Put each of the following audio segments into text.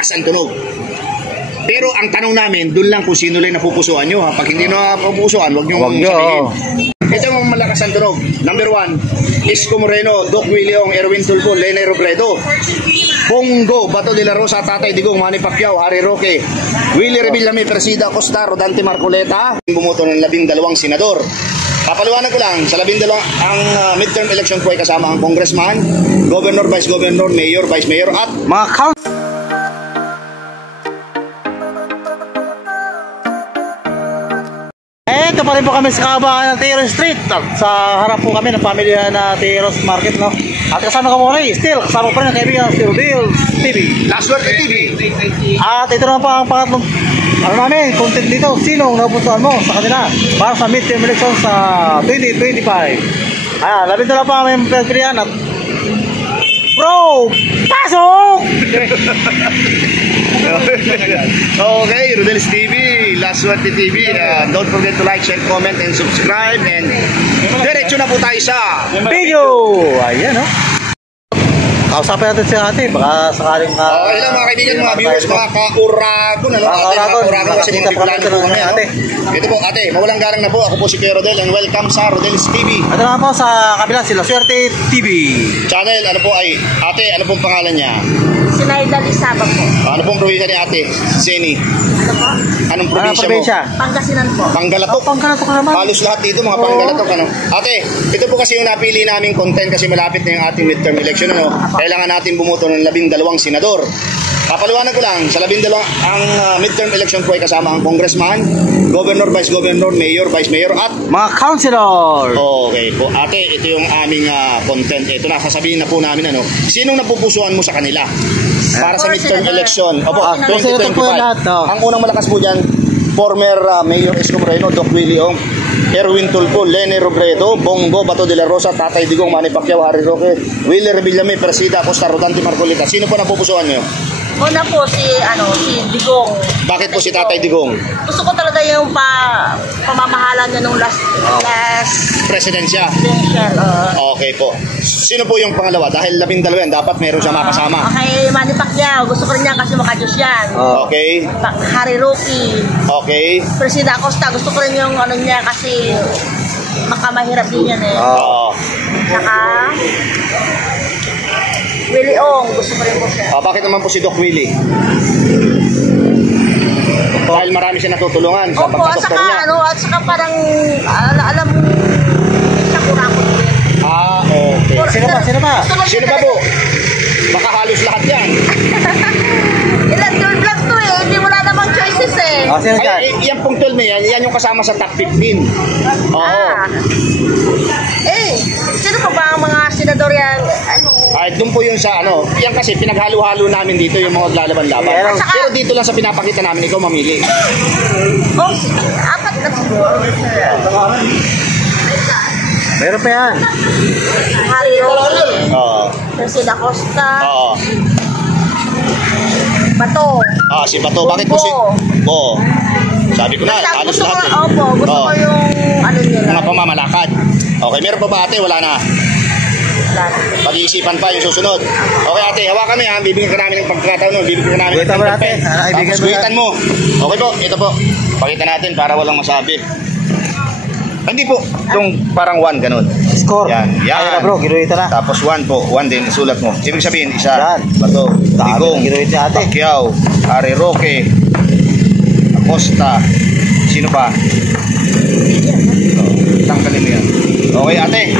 malakas ang tunog. Pero ang tanong namin, doon lang kung sino lang napupusuan nyo ha. Pag hindi napupusuan, huwag nyo sabihin. Ito ang malakas ang tunog. Number 1, Isko Moreno, Doc Williong, Erwin Tulfo, Lene Robredo, Bongo, Bato de la Rosa, Tatay Digong, Manny Pacquiao, Harry Roque, Willie Revillame, Presida Acosta, Rodante Marcoleta, bumoto ng 12 senador. Papaliwanag ko lang, sa 12 ang midterm election po ay kasama ang congressman, governor, vice governor, mayor, vice mayor at mga council. Ito pa rin po kami sa kabahan ng Teros Street at sa harap po kami ng pamilya na Teros Market, no? At kasama ko muna kasama pa rin ang kaibigan si Rodel TV, Last Word TV. At ito na pa ang pangatlong namin, content dito. Sinong napupuntuan mo sa kanila para sa midterm election sa 2025? Ayan, labit na lang pa kami pagpilihan at bro, pasok! Okay, Rodel's TV, Last Word TV. Don't forget to like, share, comment, and subscribe. And diretso na po tayo sa video. Ayan, no? Kausapin natin si ate, baka sakaling okay lang mga kaibigan, mga viewers, mga ka-Uragon, ano? Ka-Uragon kasi mga bipulan po kami, ano? Ito po, ate, mawalang garang na po. Ako po si Kuya Rodel and welcome sa Rodel's TV. Ito naman po sa kabila, si La Suerte TV channel. Ano po ay, ate, ano pong pangalan niya? Sinaida Lizaba po. Ano pong probinsya ni ate? Zeni. Ano po? Anong probinsya mo? Pangasinan po. Panggalatok. Panggalatok naman. Halos lahat dito mga Panggalatok, ano? Ate, ito po kasi yung napili naming content kasi malapit na yung ating midterm election, ano? Kailangan natin bumoto ng 12 senador. Papaliwanag ko lang, sa 12 ang midterm election po ay kasama ang congressman, governor, vice governor, mayor, vice mayor at mga councilor. Okay po. Ate, ito yung aming content. Ito na, sasabihin na po namin, ano? Sinong napupusuan mo sa kanila para sa midterm election? Opo, 2025. Ang unang malakas po dyan, former Mayor Isko Moreno, Doc Williong, Erwin Tulfo, Lene Robredo, Bongo, Bato de la Rosa, Tatay Digong, Manny Pacquiao, Harry Roque, Willie Revillame, Presida Acosta, Rodante Marcoleta. Sino po napupusuan nyo? Una po si Digong. Bakit po si Tatay Digong? Gusto ko talaga yung pamamahala niya nung last Presidensya. presidential. Okay po. Sino po yung pangalawa? Dahil 12 yan, dapat meron siya makasama. Okay, Manny Pacquiao. Gusto ko rin yan kasi makajus yan. Okay. Harry Roque. Okay. Presida Acosta. Gusto ko rin yung ano niya kasi makamahirap din yan eh. Saka Willie Ong, gusto ko rin po siya. Bakit naman po si Doc Willie? Dahil marami siya natutulungan sa pagkakastor niya. At saka parang alam mo siya kurakot din. Okay. Sino ba? Sino ba po? Baka halos lahat yan. Ilan 12 vlogs to eh, hindi wala namang choices eh. Sino dyan? Yan pong 12 na yan, yan yung kasama sa top 15. Oo. Sino pa ba ang mga senador yan? Doon po yun sa yan kasi pinaghalo-halo namin dito yung mga lalaban-laban. Pero dito lang sa pinapakita namin, ikaw mamili. Apat na siguro. Meron pa yan. Harry Roque. Presida Acosta. Bato. Si Bato. Bakit po si... Sabi ko na, halos lahat. Gusto ko yung nila. Mga pamamalakad. Okay, meron pa ba ate? Wala na. Pag-iisipan pa yung susunod. Okay ate, hawa kami ha. Bibigyan ka namin ng pagkakataon. Bibigyan ka namin ng pagkakataon. Tapos guhitan mo. Okay po, ito po. Pakita natin para walang masabi. Hindi po, yung parang 1 ganun. Score. Yan. Ayan na bro, ginuhita na. Tapos 1 po, 1 din, isulat mo. Ibig sabihin, isa. Yan. Bato, Digong, Pacquiao, Harry Roque, Acosta. Sino pa? Tanggalin mo yan. Okay ate,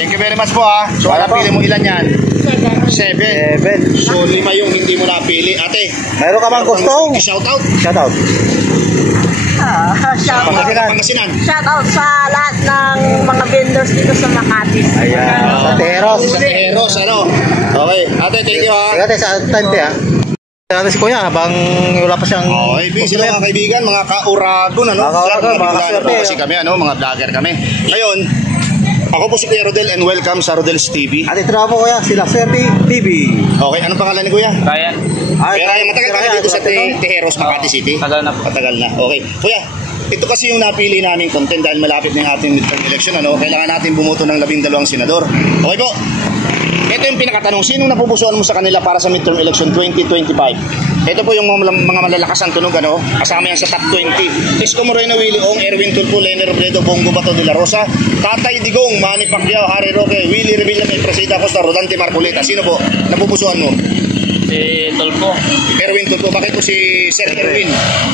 thank you very much po ha. So napili mo ilan yan? 7. So 5 yung hindi mo napili. Ate, meron ka bang gustong shoutout? Shoutout. Pangasinan. Shoutout sa lahat ng mga vendors dito sa Makati. Ayan, sa Teros. Sa Teros, Okay, ate, thank you ha. Ate, sa time te ha. Ate si Kuya, habang wala pa siyang... Okay, sila mga kaibigan, mga ka-Uragon, mga kaswerte. Kasi kami, mga vlogger kami. Ngayon, ako po si Kuya Rodel and welcome sa Rodel's TV. At ito na po Kuya, si La Suerte TV. Okay, anong pangalan ni Kuya? Ryan. Ryan, matagal ka na dito sa Tejeros, Makati City? Tagal na po. Matagal na, okay. Kuya, ito kasi yung napili naming content dahil malapit na yung ating midterm election, kailangan natin bumuto ng 12 senador. Okay po? Ito yung pinakatanong, sino napupusuan mo sa kanila para sa midterm election 2025? Ito po yung mga malalakas ang tunog, ano? Kasama yan sa top 20. Isko Moreno, Willie Ong, Erwin Tulfo, Lenny Robredo, Bongo Bato de la Rosa, Tatay Digong, Manny Pacquiao, Harry Roque, Willie Revilla, Presida Costa, Rodante Marcoleta. Sino po napupusuan mo? Si Tulfo. Erwin Tulfo. Bakit po si Sir Erwin?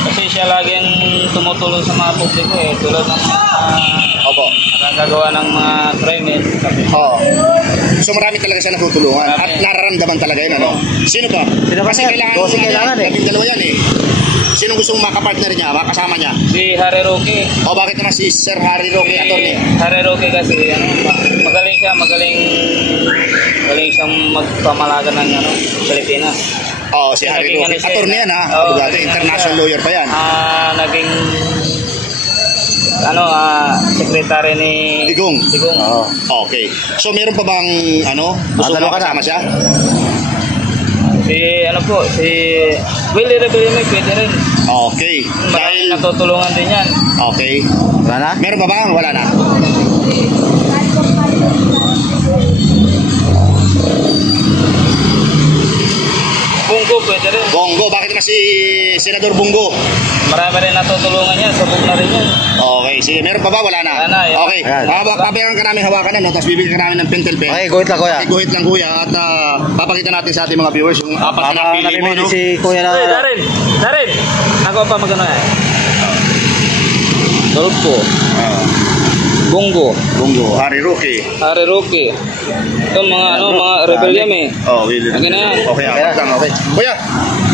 Kasi siya laging tumutulong sa mga publiko eh. Tulad ng mga Opo. nakakagawa ng mga krimen. Oo. So marami talaga siya natutulungan at nararamdaman talaga yun, ano? Sino ba? Sino ba, Kasi sir? Kailangan eh. Labing dalawa yan eh. Sinong gustong makapartner niya, makasama niya? Si Harry Roque. O bakit naman si Sir Harry Roque, attorney? Harry Roque kasi magaling siya, magaling siyang magpamalaga ng Pilipinas. Oo, si Harry Naging Roque. ano siya, Attorney yan ha. oo, Abogado, international lawyer pa yan. Naging sekretary ni Digong. Oo. Okay. So meron pa bang gusto mo Matanong ka na. kasama siya? Si Willie Revilla may pwede rin. Okay. Dahil, Dahil natutulungan din yan. okay. Wala na? Meron pa ba? Wala na. Bungo pwede rin. Bongo, bakit naman si Senador Bongo? Marami rin natutulungan yan. Sabog na rin yan. Okay, sige. Meron pa ba? Wala na. Wala na, yan. Okay. Ayan. Papayagan ka namin hawakan na, no? Tapos bibigyan ka namin ng pentel pen. Okay, guhit lang kuya. Guhit lang kuya at papakita natin sa ating mga viewers yung apat na napili mo, Namimili no? si kuya na... Darin! Ako pa magano yan. Tulfo. Bungo. Bongo, Harry Roque. Harry Roque. Ito mga rebellion eh. Oh, Willie. Okay na yan. Okay, apat lang. Okay. Kuya,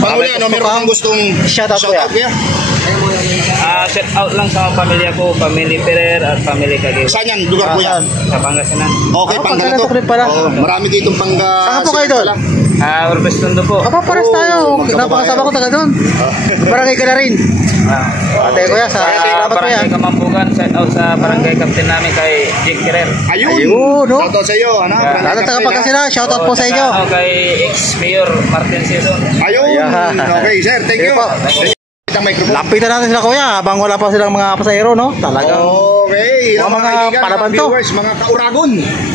panguli, meron kang gustong Shoutout, kuya. kuya? Shout out lang sa pamilya ko, Family Ferrer at Family Kagil. Saan yan? Lugar kuya? Sa Pangasinan. Okay, Ah, Pangga na to. Pangga pala. Oh, marami ditong Pangga. Saan po kayo doon? Urbes Tondo po. Aba, pares tayo. Napakasama ko taga doon. Barangay ka na rin. Ate kuya, sa salamat kuya. Barangay Kamambugan. Shout out sa barangay captain namin kay Jake Ferrer. Ayun. Ayun, no? Shoutout sa iyo. Lahat ng taga-Pangasinan, shoutout po sa inyo. Kay ex-mayor Martin Season. Ayun. Ayan. Okay, sir. Thank Sige you. po. Itang microphone. Lapitan natin sila kuya habang wala pa silang mga pasahero, no? Talagang Okay. Mga kaibigan, palaban mga to. viewers, mga kauragon.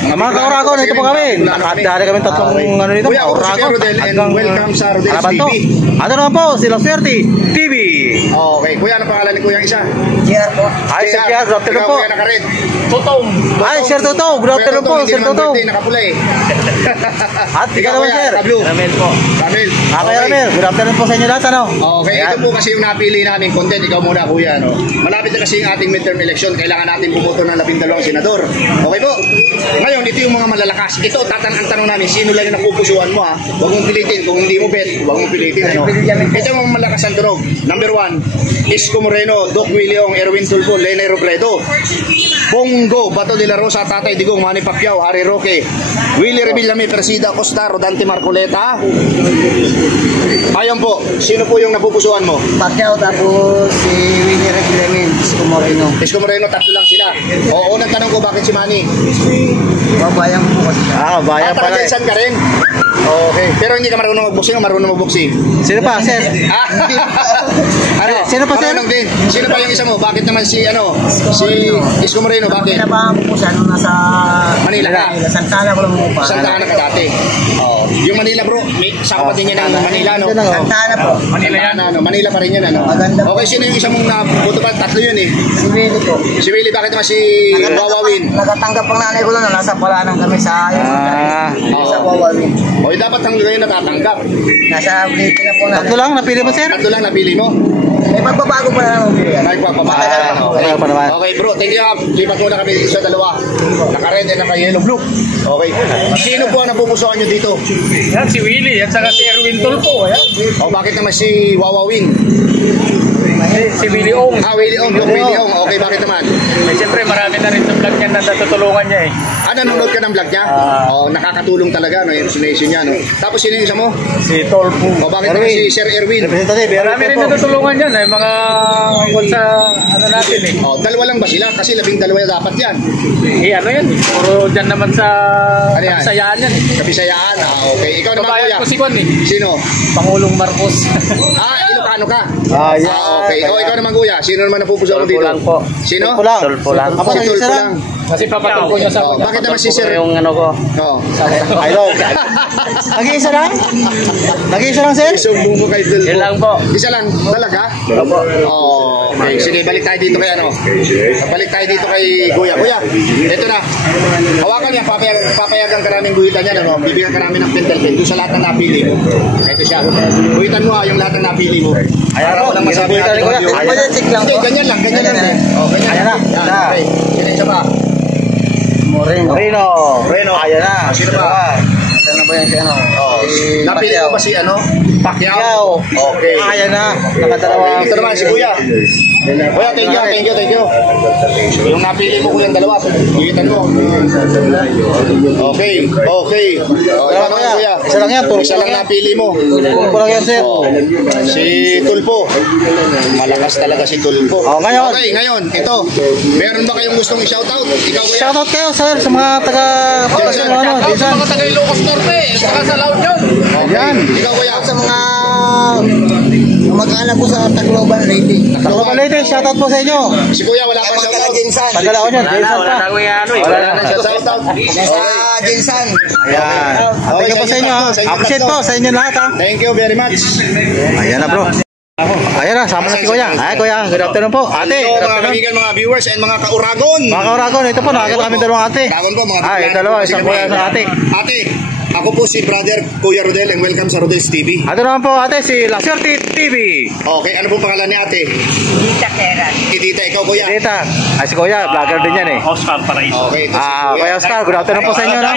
mga kauragon, ito po kami. Nakadali kami tatlong ano dito, Kuya, ako si kauragon. Rodel and welcome sa Rodel's Palaban to. TV. Ano naman po, silang swerte TV. Okay, kuya, ano pangalan ni kuya isa? JR po. Ay, Sir Pierre, good afternoon po. Ikaw, kuya, naka-red. Ay, Sir Toto, good afternoon po, Sir Toto. Nakapula eh. At ikaw naman, Sir. Blue. Ramel po. Ramil. Okay, Ramil, good afternoon po sa inyo lahat, ano? Okay, ito po kasi yung napili namin content. Ikaw muna, kuya. No? Malapit na kasi yung ating midterm election. Kailangan natin bumoto ng 12 senador. Okay po? Ngayon, ito yung mga malalakas. Ito, ang tanong namin, sino lang yung napupusuan mo, ha? Huwag mong pilitin. Kung hindi mo bet, huwag mong pilitin. Ano? Ito yung mga malakas ang tunog. Number 1, Isko Moreno, Doc Willie Ong, Erwin Tulfo, Lenny Robredo, Bongo, Bato de la Rosa, Tatay Digong, Manny Pacquiao, Harry Roque, Willie Revilla, Presida Costa, Rodante Marcoleta. Ayun po, sino po yung napupusuan mo? Pacquiao tapos si Winnie Reglement, Isko Moreno. Isko Moreno, tatlo lang sila. Oo, unang tanong ko, bakit si Manny? Babayang po kasi. Bayan pala. Taga-Jensan ka rin? Okay. Pero hindi ka marunong magboxing o marunong magboxing? Sino pa, Sir? Ano? Sino pa, sir? Marunong din. Sino pa yung isa mo? Bakit naman si Isko Moreno, bakit? Pinabahan ko po siya nung nasa Manila ka? Santana ko lang po pa. Santa Ana ka dati? Oo. Yung Manila bro, may sakop din yan ng Manila, no? Santana po. Manila yan, ano? Manila pa rin yan, ano? Maganda. Okay, sino yung isa mong nabuto pa? Tatlo yun eh. Si Willie po. Si Willie, bakit naman si Wawawin? Nagatanggap ang nanay ko lang na nasa palanan kami sa sa Wawawin. O, dapat ang ngayon natatanggap. Nasa Blake na po na. Tatlo lang, napili mo, Sir? Tatlo lang napili mo. May pagbabago pa na naman po yan. Okay. pa naman. Okay bro, thank you. Lipat muna kami sa dalawa. Naka-red and naka-yellow blue. Okay. Sino po ang napupusuan nyo dito? Yan si Willie at saka si Erwin Tulfo. Yan. O bakit naman si Wawawin? Si Willie Ong. Willie Ong, yung Willie Ong. Okay, bakit naman? Siyempre marami na rin sa vlog niya na natutulungan niya eh. Nanonood ka ng vlog niya? Nakakatulong talaga, no? Yung impersonation niya, no? Tapos sino yung isa mo? Si Tulfo. O bakit naman si Sir Erwin? Representative, Marami rin natutulungan yan eh. Mga angkol sa ano natin eh. O, dalawa lang ba sila? Kasi 12 dapat yan. Ano yan? Puro dyan naman sa Ano yan? Kasayaan yan eh. Sa Bisayaan. Okay. Ikaw naman, Kabayan kuya. ko si Juan eh. Sino? Pangulong Marcos. Ilocano Ilocano ka? Ayan. Okay. O, ikaw naman kuya. Sino naman napupusuan mo dito? Tulpo lang po. Sino? Tulpo lang. Tulpo lang. Ako, Si nag-isa Tulpo lang. lang. Kasi papatulpo nyo sa Bakit naman si Sir? yung ano ko. Oo. Idol. Nag-iisa lang? Nag-iisa lang, sir? Isumbong mo kay Tulpo. Yun lang po. Isa lang talaga? Oh, okay. Sige, balik tayo dito kay ano. Balik tayo dito kay Kuya. Kuya, ito na. Hawakan niya, papayagan ka namin guhitan niya. Ano? Bibigyan ka namin ng pentel pen doon sa lahat ng napili mo. Ito siya. Guhitan mo yung lahat ng napili mo. Ayan Para po, walang masabi guhitan ni Kuya. natin. Ayan na. Hindi, ganyan lang. Ganyan lang. Oh, ganyan. Ayan na. Yan, okay. Sino isa pa? Moreno. Reno. Ayan na. Sino pa? Ano ba yan si ano? Napili mo ba si ano? Pacquiao. Okay. Ayan na. Nakadalawa. Ito naman si Kuya. Kuya, thank you. Yung napili mo Kuya, dalawa. Guhitan mo. Okay. Dalawa, Kuya. Isa lang yan, Tulpo Isa lang lang yan. napili mo. Tulpo lang yan, sir. Oh, si Tulpo. Malakas talaga si Tulpo. Oh, ngayon. Okay, ngayon, ito. Meron ba kayong gustong i-shoutout? Ikaw, Kuya. Shoutout kayo, sir, sa mga taga-Pakasyon ano, Dinsan. taga Ilocos Norte. Saka sa Laon yun. Ayan. Ikaw, Kuya. Sa mga mag-anak ko sa Tacloban Lady. Tacloban Leyte, shoutout po sa inyo. Si Kuya, wala pa Mga shoutout. taga-Jinsan. Pagkalaon yun, Dinsan Wala pa. na ko yung ano eh. Wala na siya shoutout. Sa Jinsan. Ayan. Thank you po sa inyo, ha. Appreciate po sa inyo lahat, ha. Thank you very much. Ayan na, bro. Ayan na, sama na si Kuya. Ay, Kuya, good afternoon po. Ate, Ito, good mga afternoon. kaibigan, mga viewers, and mga kauragon. Mga kauragon, ito po, nakakita kami dalawang ate. Uragon po, mga Ay, biglaan dalawa, po, isang sige, Kuya sa ate. Ate, ako po si brother Kuya Rodel and welcome sa Rodel's TV. Ito naman po, ate, si La Suerte TV. Okay, ano po pangalan ni ate? Dita Keran. Idita, ikaw Kuya. Dita. Ay, si Kuya, vlogger din yan, eh. Oscar Paraiso. Okay, ito si Kuya Oscar, good afternoon po sa inyo, no?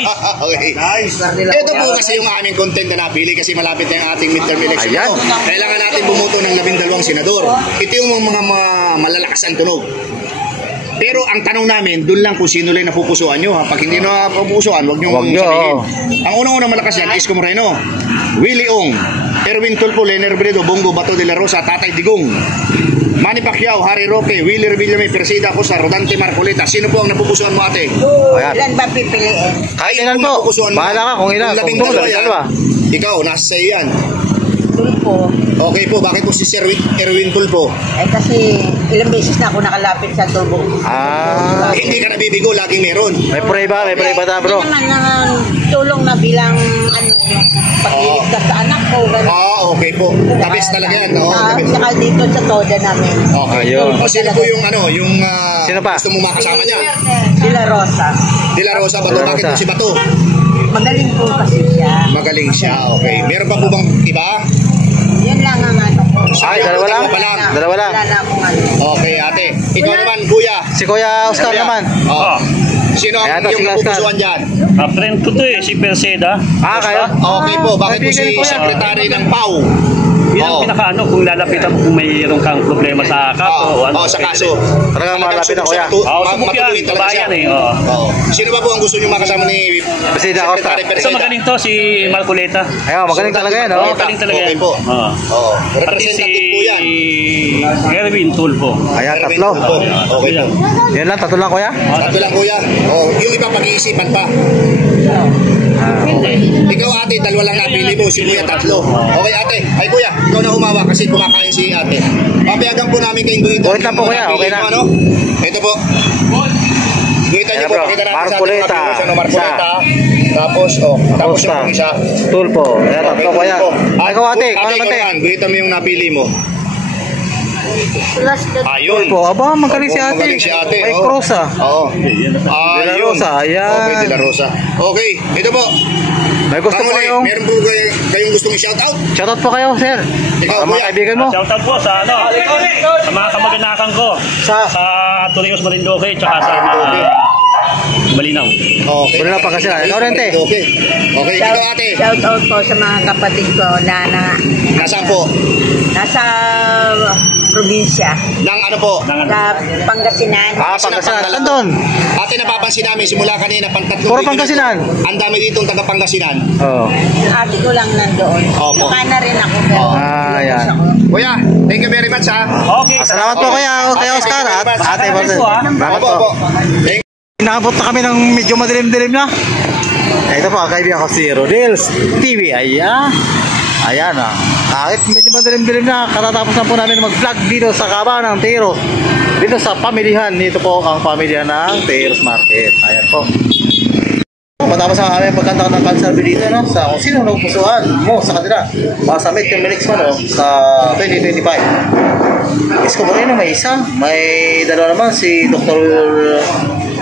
Okay. Nice. Ito po kasi yung aming content na napili kasi malapit na yung ating midterm election. Ayan. No? Kailangan natin bumuto ng 12 senador. Ito yung mga malalakas ang tunog. Pero ang tanong namin, doon lang kung sino lang napupusuan nyo. Ha? Pag hindi na napupusuan, huwag nyo sabihin. Ang unang-unang malakas yan, Isko Moreno, Willie Ong, Erwin Tulfo, Lener Bredo, Bongo Bato de la Rosa, Tatay Digong, Manny Pacquiao, Harry Roque, Willie Revillame, Persida Acosta, Rodante Marcoleta. Sino po ang napupusuan mo, ate? Ayan. Ilan ba pipiliin? Kahit ilan po. Napupusuan mo. Bahala ka kung ilan. Kung Kung labing dalawa yan, dalawa. ikaw, nasa sa'yo yan. Tulpo. Okay po, bakit po si Sir Erwin Tulfo? Eh kasi ilang beses na ako nakalapit sa Tulpo. Hindi ka nabibigo, laging meron. May prueba ta, bro. Hindi naman tulong na bilang ano, pagliligtas sa anak ko. Okay po. Tabis talaga yan. Tabis. Saka dito sa Toda namin. Okay. Ayun. O sino po yung yung Sino pa? gusto mo makasama niya? De La Rosa. De La Rosa, Bato. De La Bakit Rosa. po si Bato? Magaling po kasi siya. Magaling siya. Okay. Meron pa po bang iba? Yan lang ang ano ko. Ay, dalawa lang. Dalawa pa lang. Dalawa lang. Wala na akong ano. Okay, ate. Ikaw naman, kuya. Si Kuya Oscar Kuya. naman. Oh. Sino Ayan, ang to, yung si Oscar. napupusuan dyan? Friend ko to eh, si Perseda. Kayo? Okay po. Bakit po kaibigan si ni Kuya. Secretary ng PAW? Yan ang pinakaano kung lalapitan mo kung mayroon kang problema sa kaso o ano. sa kaso. Talagang malapit na, kuya. Sumubok yan, babayan eh. Oo. Sino ba po ang gusto niyo makasama ni Persida Acosta. Secretary Ito magaling to, si Marcoleta. Ayun, magaling talaga yan, no? Magaling talaga Okay yan. po. Oo. Oo. Pati si Representative po yan. Erwin Tulfo. Ayan, Erwin tatlo. Tulfo. Okay po. Yan lang, tatlo lang, kuya. Tatlo lang kuya. Yung iba pag-iisipan pa. Ikaw ate, dalawa lang napili mo. Si kuya tatlo. Okay ate. Ay kuya, ikaw na humawa kasi kumakain si ate. Papayagan po namin kayong guhitan. Wait lang po, kuya. Okay na. Ano? Ito po. Guhitan niyo Ayan, po. bro. Pakita natin sa ating Marcoleta. mga viewers, ano, Marcoleta. Isa. Tapos, tapos Acosta. yung isa. Tulpo. Ayan, tatlo, kuya. Ay, ikaw, ate. Ikaw naman, ikaw ate. naman. Guhitan mo yung napili mo. Ayun. Tulpo. Aba, magaling si ate. Magaling si ate. May oh. cross, ah. Oo. De La Rosa, ayan. Okay, De La Rosa. Okay, ito po. May gusto po Panguli, kayong... meron po kayong gustong i-shoutout? Shoutout po kayo, sir. Ikaw, Mga kuya. kaibigan mo. Shoutout po sa ano, sa mga kamag-anakan ko. Sa... Torrijos Marinduque, tsaka sa Malinaw. Okay. Wala na pa kasi. Ikaw rin, te. Okay. Okay, ikaw ate. Shout out po sa mga kapatid ko na Nasaan po? nasa probinsya. Nang ano po? Sa Pangasinan. Pangasinan. Saan doon? Ate, napapansin namin simula kanina pantatlong Puro video Pangasinan. nito, ang dami ditong taga Pangasinan. Oo. Ate ko lang nandoon. Opo. Saka na rin ako. Pero Ayan. ako. Kuya, thank you very much ha. Okay. Salamat po, kuya. Kay Oscar. At ate, salamat Opo, opo. po. Thank Inaabot na kami ng medyo madilim-dilim na. Ito po, kaibigan ko si Rodel's TV. Ayan. Ayan kahit medyo madilim-dilim na, katatapos na po namin mag-vlog dito sa Kaba ng Teros. Dito sa pamilihan, dito po ang pamilya ng Teros Market. Ayan po. Matapos ang aming pagkanta ng cancer dito, no? Sa kung sino napupusuan mo sa kanila para sa midterm election, no? Sa 2025. Isko Moreno may isa, may dalawa naman si Dr.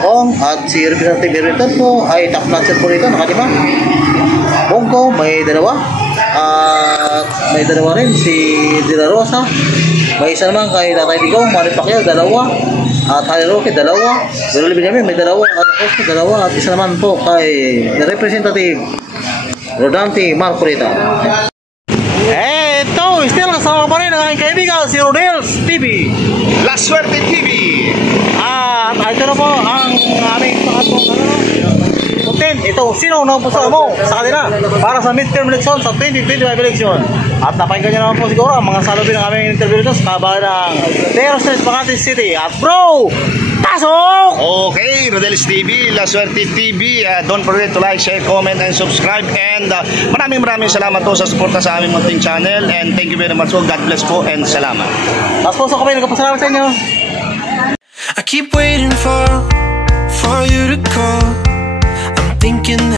Ong at si Representative Eriton po ay top notcher po rito, nakalima. Bongo may dalawa at may dalawa rin si De La Rosa, may isa naman kay Tatay Digong, Manny Pacquiao dalawa, at Harry Roque dalawa, Willie Benjamin may dalawa, at Acosta dalawa, at isa naman po kay Representative Rodante Marcorita. Ito, still kasama pa rin ang aking kaibigan si Rodels TV, La Suerte TV. at ito na po ang aming pangatlong content. Ito, sino ang napupusuan mo sa kanila para sa midterm election sa 2025 election. At napakinggan nyo naman po siguro ang mga salubi ng aming interview dito sa kabahan ng Teros Makati City. At bro, pasok! Okay, Rodel's TV, La Suerte TV. Don't forget to like, share, comment, and subscribe. And maraming salamat po sa suporta sa aming munting channel. And thank you very much po. God bless po and salamat. Tapos po sa kami, nagpapasalamat sa inyo. I keep waiting for you to call. I'm thinking